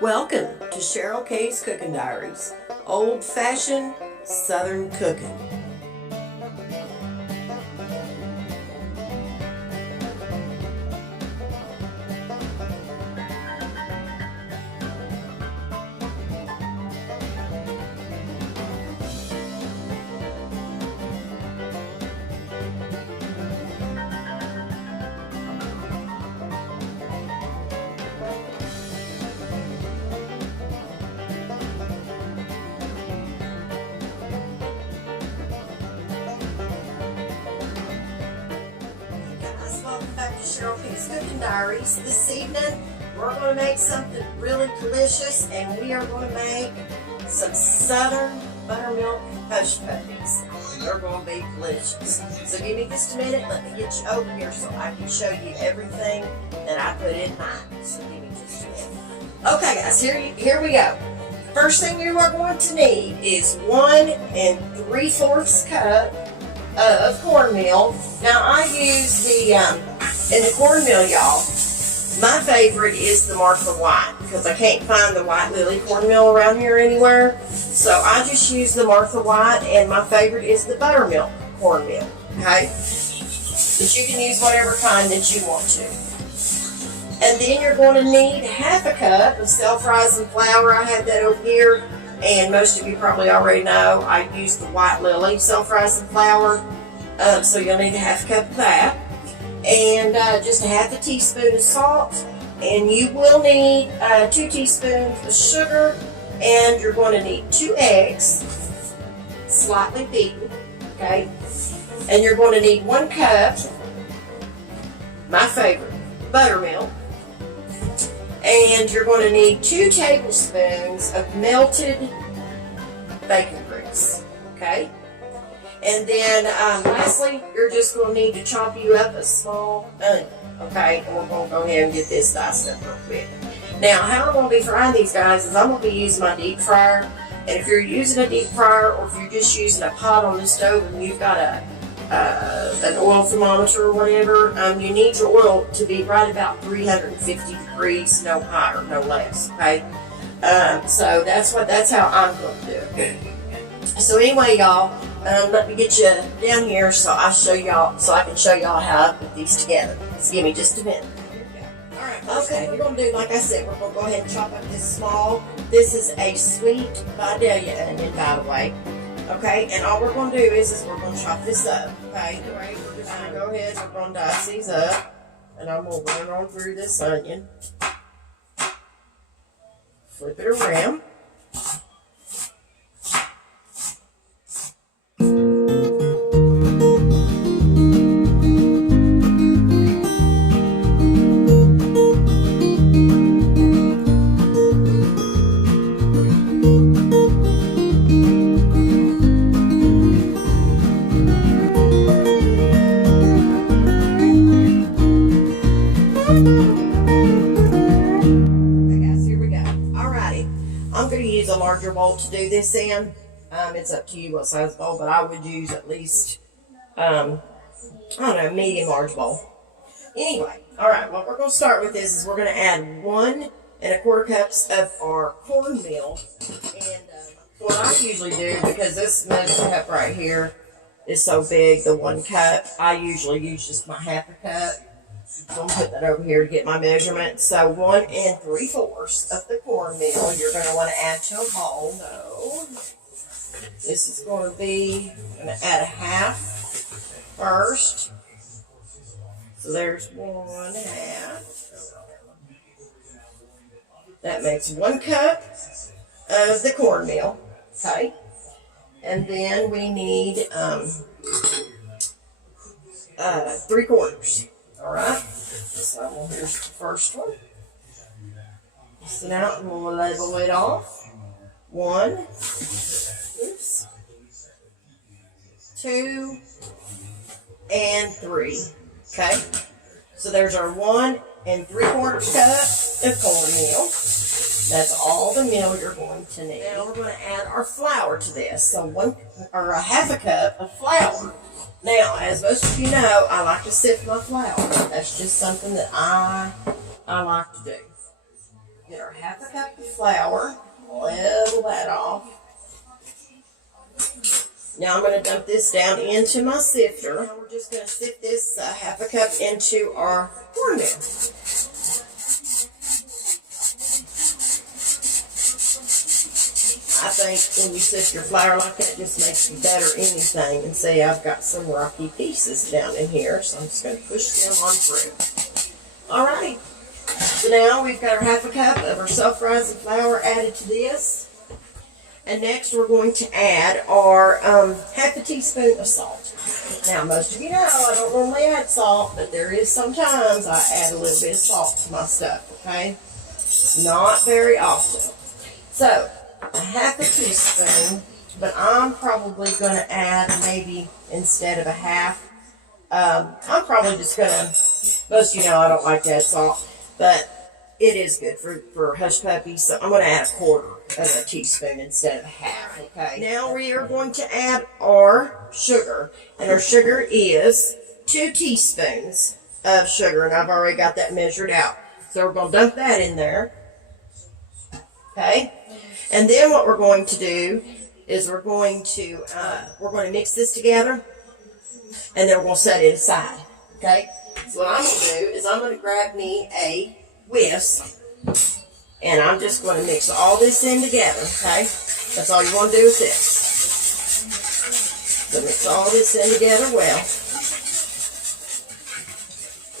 Welcome to Cheryl K's Cooking Diaries, old-fashioned Southern cooking. Welcome back to Cheryl K's Cooking Diaries. This evening, we're going to make something really delicious, and we are going to make some Southern buttermilk hush puppies. They're going to be delicious. So give me just a minute. Let me get you over here so I can show you everything that I put in mine. So give me just a minute. Okay, guys, here we go. First thing you are going to need is 1 3/4 cup of cornmeal. Now I use the in the cornmeal, y'all, my favorite is the Martha White because I can't find the White Lily cornmeal around here anywhere, so I just use the Martha White, and my favorite is the Buttermilk cornmeal. Okay, but you can use whatever kind that you want to. And then you're going to need 1/2 cup of self-rising flour. I have that over here. And most of you probably already know I use the White Lily self-rising flour. So you'll need 1/2 cup of that. And just 1/2 teaspoon of salt. And you will need 2 teaspoons of sugar. And you're going to need 2 eggs, slightly beaten. Okay. And you're going to need 1 cup, my favorite, buttermilk. And you're going to need 2 tablespoons of melted bacon grease, okay? And then lastly, you're just going to need to chop you up a small onion, okay? And we're going to go ahead and get this diced up real quick. Now, how I'm going to be frying these guys is I'm going to be using my deep fryer. And if you're using a deep fryer, or if you're just using a pot on the stove and you've got an oil thermometer or whatever, you need your oil to be right about 350 degrees, no higher, no less, okay? So that's how I'm going to do it. So anyway, y'all, let me get you down here so I can show y'all how I put these together. Just give me just a minute. All right, okay, we're going to do, like I said, we're going to go ahead and chop up this small. This is a sweet Vidalia onion, by the way. Okay, and all we're going to do is we're going to chop this up, okay? Anyway, we're just going to go ahead and we're going to dice these up. And I'm going to run on through this onion. Flip it around. I'm going to use a larger bowl to do this in. It's up to you what size bowl, but I would use at least, I don't know, medium large bowl. Anyway, all right, what we're going to start with is we're going to add 1 1/4 cups of our cornmeal. And what I usually do, because this measuring cup right here is so big, the 1 cup, I usually use just my 1/2 cup. So I'm going to put that over here to get my measurement. So 1 3/4 of the cornmeal you're going to want to add to a bowl. So this is going to be, I'm going to add 1/2 first. So there's 1/2. That makes 1 cup of the cornmeal. Okay. And then we need 3/4. All right, so here's the first one. Sit out and we'll level it off. 1, oops, 2, and 3. Okay, so there's our 1 3/4 cup of cornmeal. That's all the meal you're going to need. Now we're going to add our flour to this. So 1/2 cup of flour. Now, as most of you know, I like to sift my flour. That's just something that I like to do. Get our half a cup of flour, level that off. Now I'm going to dump this down into my sifter. Now we're just going to sift this half a cup into our cornmeal. I think when you sift your flour like that, it just makes you better anything. And see, I've got some rocky pieces down in here, so I'm just going to push them on through. All right. So now we've got our half a cup of our self-rising flour added to this. And next we're going to add our half a teaspoon of salt. Now most of you know I don't normally add salt, but there is sometimes I add a little bit of salt to my stuff, okay? Not very often. So, a half a teaspoon, but I'm probably going to add maybe instead of a half. I'm probably just going to, most of you know I don't like to add salt, but it is good for hush puppies, so I'm going to add a quarter of a teaspoon instead of a half, okay? Now we are going to add our sugar, and our sugar is 2 teaspoons of sugar, and I've already got that measured out. So we're going to dump that in there, okay? And then what we're going to do is we're going to mix this together, and then we're going to set it aside, okay? So what I'm going to do is I'm going to grab me a whisk, and I'm just going to mix all this in together, okay? That's all you want to do with this. So mix all this in together well.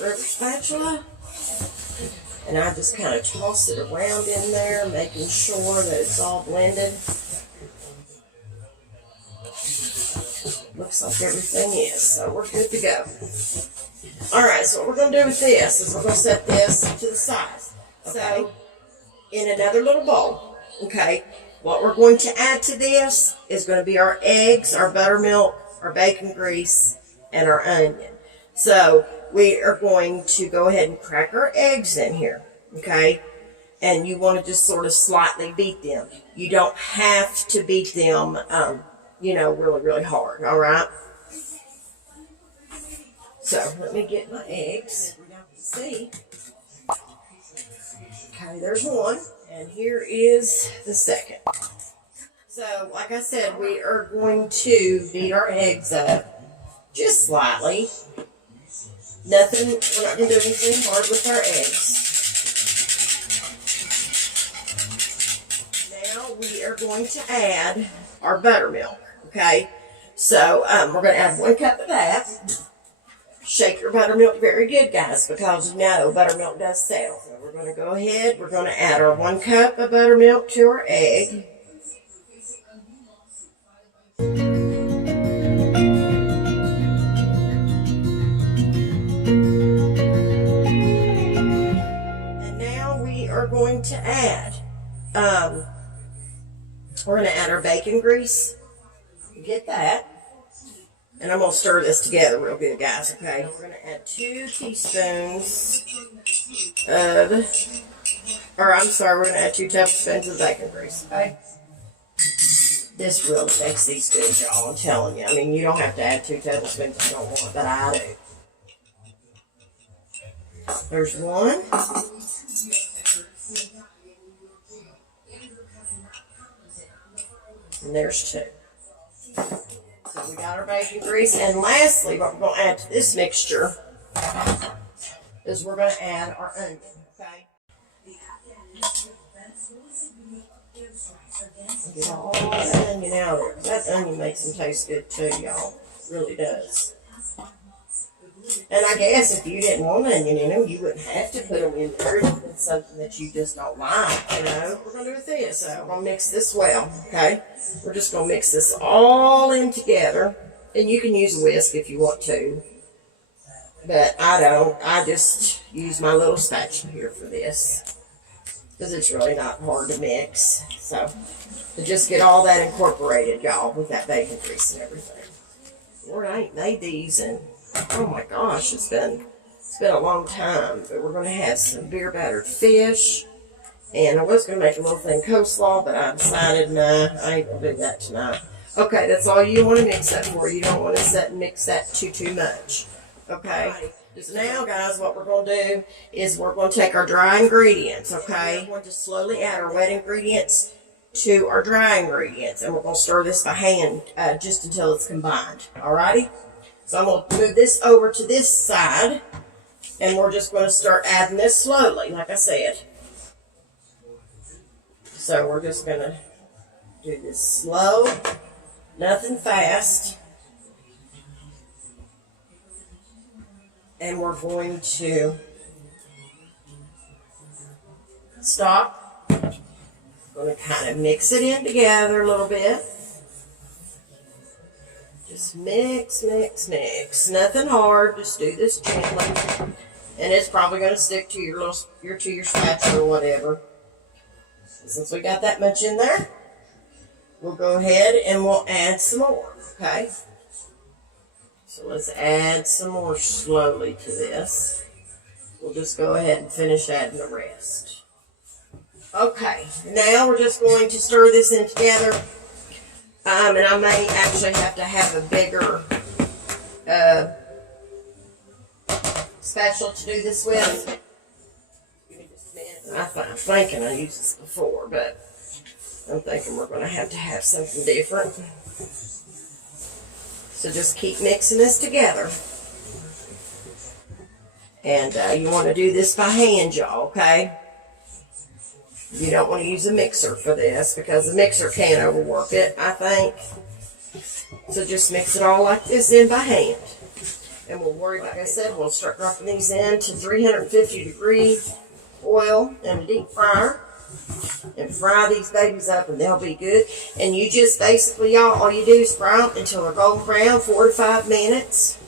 Rubber spatula, and I just kind of toss it around in there, making sure that it's all blended. Looks like everything is, so we're good to go. Alright, so what we're going to do with this is we're going to set this to the side. Okay? So, in another little bowl, okay, what we're going to add to this is going to be our eggs, our buttermilk, our bacon grease, and our onion. So, we are going to go ahead and crack our eggs in here, okay? And you want to just sort of slightly beat them. You don't have to beat them, really, really hard, alright? So, let me get my eggs. See? Okay, there's one. And here is the second. So, like I said, we are going to beat our eggs up just slightly. We're not going to do anything hard with our eggs. Now, we are going to add our buttermilk, okay? So, we're going to add 1 cup of that. Shake your buttermilk very good, guys, because you know buttermilk does settle. So we're going to go ahead. We're going to add our 1 cup of buttermilk to our egg. And now we are going to add, our bacon grease. Get that. And I'm going to stir this together real good, guys, okay? We're going to add 2 teaspoons we're going to add 2 tablespoons of bacon grease, okay? This really makes these good, y'all, I'm telling you. I mean, you don't have to add 2 tablespoons if you don't want, but I do. There's 1. And there's 2. So we got our bacon grease. And lastly, what we're going to add to this mixture is we're going to add our onion, okay? Get all that onion out of there. That onion makes them taste good too, y'all. It really does. And I guess if you didn't want onion in them, you wouldn't have to put them in there. It's something that you just don't like, you know. We're going to do with this. So we're going to mix this well, okay? We're just going to mix this all in together. And you can use a whisk if you want to. But I don't. I just use my little spatula here for this. Because it's really not hard to mix. So, to just get all that incorporated, y'all, with that bacon grease and everything. Lord, I ain't made these in, oh my gosh, it's been a long time. But we're going to have some beer battered fish. And I was going to make a little thin coleslaw, but I decided, nah, I ain't going to do that tonight. Okay, that's all you want to mix that for. You don't want to mix that too much. Okay? So now, guys, what we're going to do is we're going to take our dry ingredients, okay? We're going to slowly add our wet ingredients to our dry ingredients, and we're going to stir this by hand just until it's combined, alrighty? So I'm going to move this over to this side, and we're just going to start adding this slowly, like I said. So we're just going to do this slow, nothing fast. And we're going to stop. Going to kind of mix it in together a little bit. Just mix, mix, mix. Nothing hard. Just do this gently, and it's probably going to stick to your spatula or whatever. Since we got that much in there, we'll go ahead and we'll add some more. Okay. So let's add some more slowly to this. We'll just go ahead and finish adding the rest. Okay, now we're just going to stir this in together. And I may actually have to have a bigger spatula to do this with. I'm thinking I used this before, but I'm thinking we're going to have something different. So just keep mixing this together. And you want to do this by hand, y'all, okay? You don't want to use a mixer for this because the mixer can overwork it, I think. So just mix it all like this in by hand. And we'll worry, like I said, we'll start dropping these in to 350-degree oil in a deep fryer. And fry these babies up and they'll be good. And you just basically, y'all, all you do is fry them until they're golden brown, 4 to 5 minutes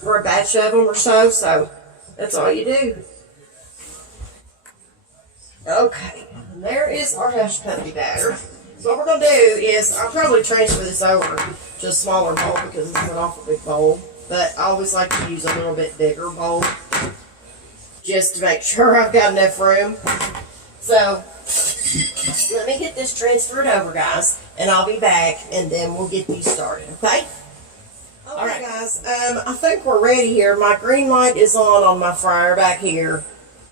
for a batch of them or so. So that's all you do. Okay, and there is our hush puppy batter. So what we're going to do is, I'll probably transfer this over to a smaller bowl because it's an awful big bowl. But I always like to use a little bit bigger bowl just to make sure I've got enough room. So, let me get this transferred over, guys, and I'll be back, and then we'll get these started, okay? All right, guys, I think we're ready here. My green light is on my fryer back here.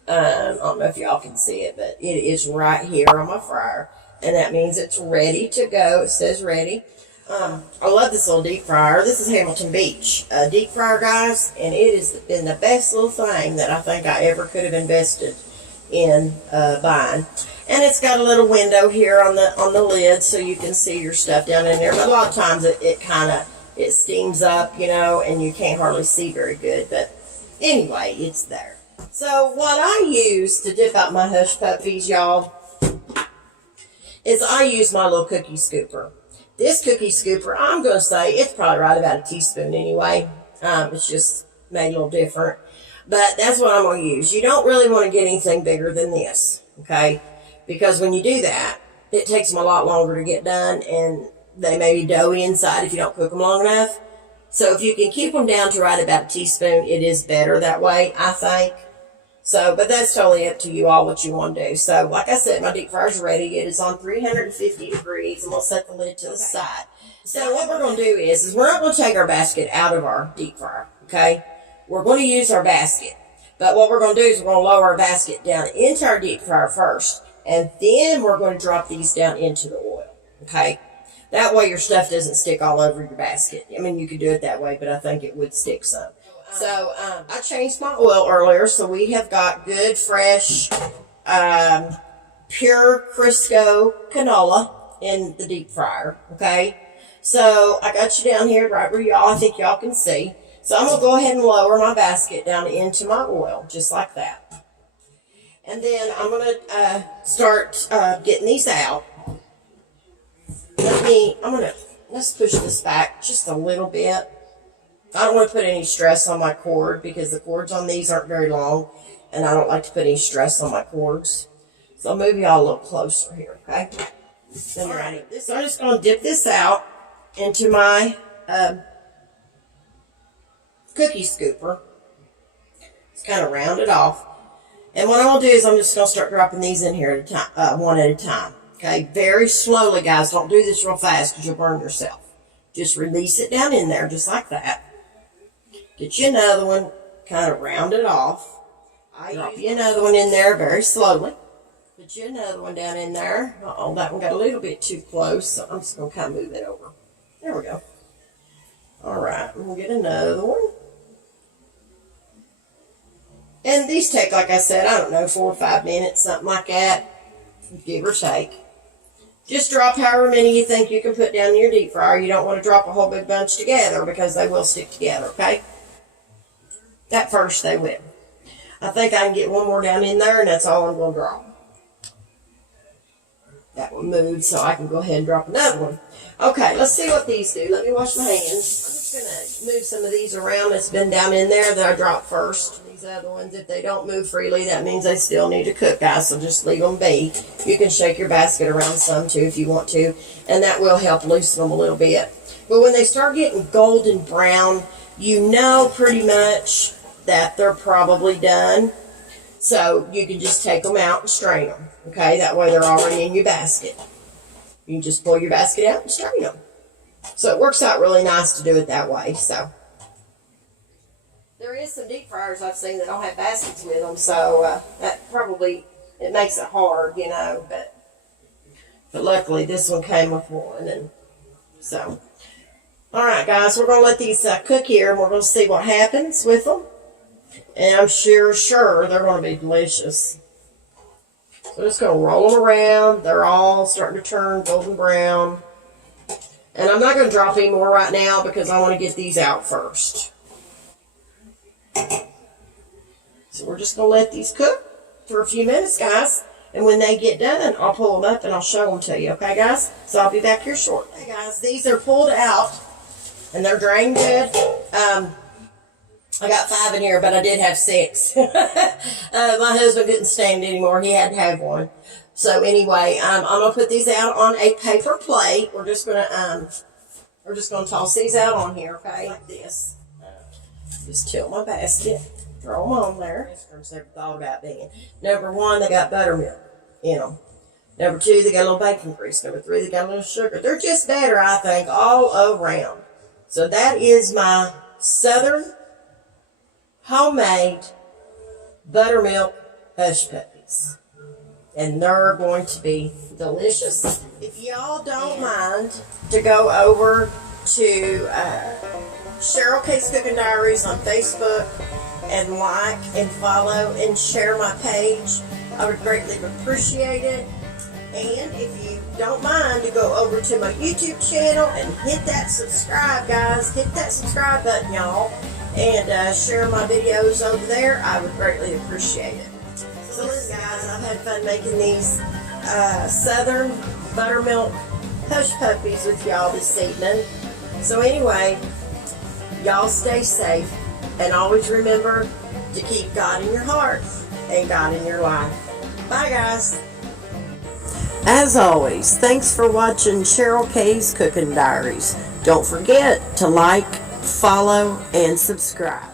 I don't know if y'all can see it, but it is right here on my fryer, and that means it's ready to go. It says ready. I love this little deep fryer. This is Hamilton Beach deep fryer, guys, and it has been the best little thing that I think I ever could have invested in buying. And it's got a little window here on the lid so you can see your stuff down in there. But a lot of times it steams up, you know, and you can't hardly see very good. But anyway, it's there. So what I use to dip out my hush puppies, y'all, is I use my little cookie scooper. This cookie scooper, I'm going to say it's probably right about a teaspoon anyway. It's just made a little different. But that's what I'm going to use. You don't really want to get anything bigger than this, okay? Because when you do that, it takes them a lot longer to get done, and they may be doughy inside if you don't cook them long enough. So if you can keep them down to right about a teaspoon, it is better that way, I think. So, but that's totally up to you all what you want to do. So, like I said, my deep fryer's ready. It is on 350 degrees, and we'll set the lid to the side. So what we're going to do is we're not going to take our basket out of our deep fryer, okay? We're going to use our basket. But what we're going to do is we're going to lower our basket down into our deep fryer first. And then we're going to drop these down into the oil. Okay? That way your stuff doesn't stick all over your basket. I mean, you could do it that way, but I think it would stick some. So, I changed my oil earlier. So we have got good, fresh, pure Crisco canola in the deep fryer. Okay? So, I got you down here right where I think y'all can see. So I'm going to go ahead and lower my basket down into my oil, just like that. And then I'm going to start getting these out. Let's push this back just a little bit. I don't want to put any stress on my cord because the cords on these aren't very long, and I don't like to put any stress on my cords. So I'll move y'all a little closer here, okay? Alrighty, so I'm just going to dip this out into my cookie scooper. Just kind of round it off. And what I'm going to do is I'm just going to start dropping these in here at a time, one at a time. Okay, very slowly, guys. Don't do this real fast because you'll burn yourself. Just release it down in there just like that. Get you another one. kind of round it off. I drop you another one in there very slowly. Put you another one down in there. Uh-oh, that one got a little bit too close, so I'm just going to kind of move it over. There we go. All right, we'll get another one. And these take, like I said, I don't know, 4 or 5 minutes, something like that, give or take. Just drop however many you think you can put down in your deep fryer. You don't want to drop a whole big bunch together because they will stick together, okay? At first, they will. I think I can get one more down in there, and that's all I'm going to drop. That one moved, so I can go ahead and drop another one. Okay, let's see what these do. Let me wash my hands. I'm just going to move some of these around that's been down in there that I dropped first. These other ones, if they don't move freely, that means they still need to cook, guys, so just leave them be. You can shake your basket around some, too, if you want to, and that will help loosen them a little bit. But when they start getting golden brown, you know pretty much that they're probably done. So you can just take them out and strain them, okay? That way they're already in your basket. You can just pull your basket out and strain them. So it works out really nice to do it that way. So there is some deep fryers I've seen that don't have baskets with them, so that probably, it makes it hard, you know, but luckily this one came with one, and so. All right, guys, we're going to let these cook here, and we're going to see what happens with them. And I'm sure they're going to be delicious. So I'm just going to roll them around. They're all starting to turn golden brown. And I'm not going to drop any more right now because I want to get these out first. So we're just going to let these cook for a few minutes, guys. And when they get done, I'll pull them up and I'll show them to you. Okay, guys? So I'll be back here shortly. Hey, guys, these are pulled out and they're drained good. I got 5 in here, but I did have 6. My husband couldn't stand anymore. He had to have one. So anyway, I'm gonna put these out on a paper plate. We're just gonna toss these out on here, okay? Like this. Just tilt my basket, throw them on there. I've never thought about being. Number 1, they got buttermilk in them. Number 2, they got a little bacon grease. Number 3, they got a little sugar. They're just better, I think, all around. So that is my Southern homemade buttermilk hush puppies, and they're going to be delicious. If y'all don't mind to go over to Cheryl K's Cooking Diaries on Facebook and like and follow and share my page, I would greatly appreciate it. And if you don't mind to go over to my YouTube channel and hit that subscribe, guys, hit that subscribe button, y'all, and share my videos over there, I would greatly appreciate it. So listen, guys, I've had fun making these Southern buttermilk hush puppies with y'all this evening. So anyway, y'all stay safe, and always remember to keep God in your heart and God in your life. Bye, guys. As always, thanks for watching Cheryl K's Cooking Diaries. Don't forget to like, follow, and subscribe.